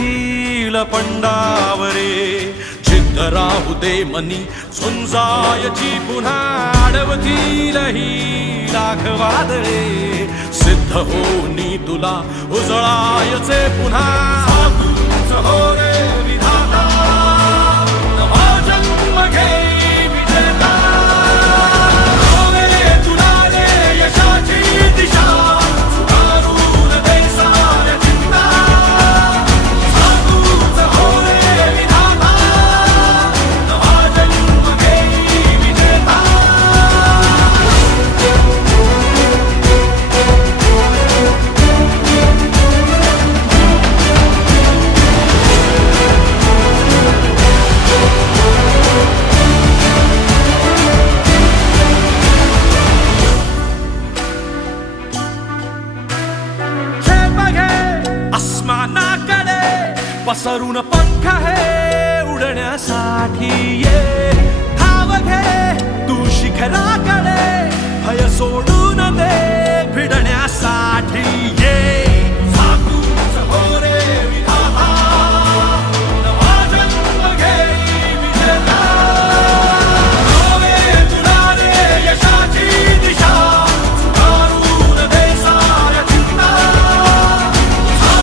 hill पंडावरे जिद्द राहू दे मनी झुंजायची पुन्हा अडवतील ही लाख वादळे सिद्ध होनी तुला उजळायचे पुन्हा साधूच हो रे विधाता नवा जन्म घे विजेता हो रे तुला रे यशाची दिशा सुधारून दे साऱ्या चिंता साधूच हो रे विधाता नवा जन्म घे विजेता आसमानाकडे पसरून पंख आहे उडण्यासाठी ये